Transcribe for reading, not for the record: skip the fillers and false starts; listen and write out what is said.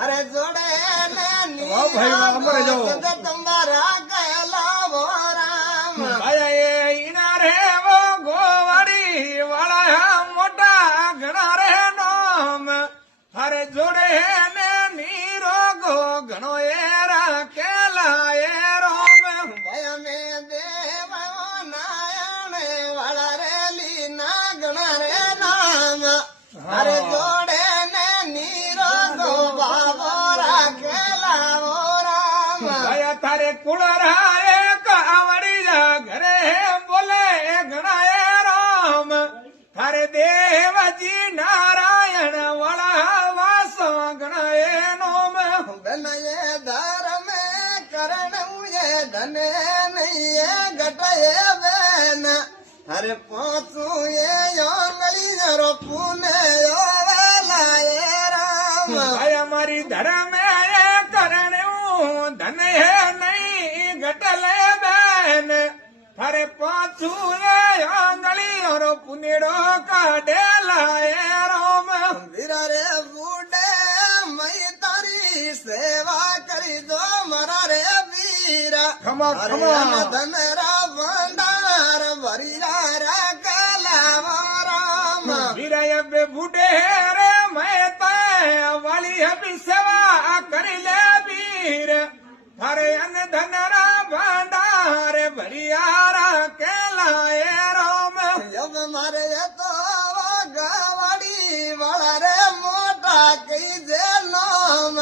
અરે જોડે ને વાહ ભાઈ વાહ, અમારે જાઓ. તમારા ગયેલા વો રામ ભાઈ ઈના રે વો ગોવાડી વાળા મોટા ઘણા રે નામ અરે જોડે ને નીરો ગો ઘણો એ રાખેલા એ રોમ ભય મે દેવ નાયણ વાળા રે લીના ગણા રે નામ અરે જોડે ને નીરો ગો બાબો રાખેલા વો રામ ભાઈ તારે કુળરાએ કાવડી જા ઘરે બોલે ઘણા એ રામ તારે દેવજી નારાયણ વાળા વાસ ઘણા એ નોમ ધનયે ધર્મ કરણ ઉએ ધને નહીં ઘટયે બેન હરે પોતું એ યોંગળી જરો પુને યોલાયે રામ ભાઈ અમારી ધર્મ એ કરણ્યું ધન હે નહીં ઘટલે બેન તારે પાછું એ આંગળીઓ પુનેડો કાઢેલા એ રોમ વીરા રે બુડે મય તારી સેવા કરી દો મારા રે વીરા ખમા અરે ખમા ધનરા ભંડાર ભરિયા રાખલા રામ વીરાય બે બુડે રે મહેતા વાલી હબી સેવા કરી લે વીર તારે અન ધનરા ભંડાર ભરિયા રાખેલા એ રોમ યબ મારે તો ગાવાડી વાળા રે મોટા કઈ જે નામ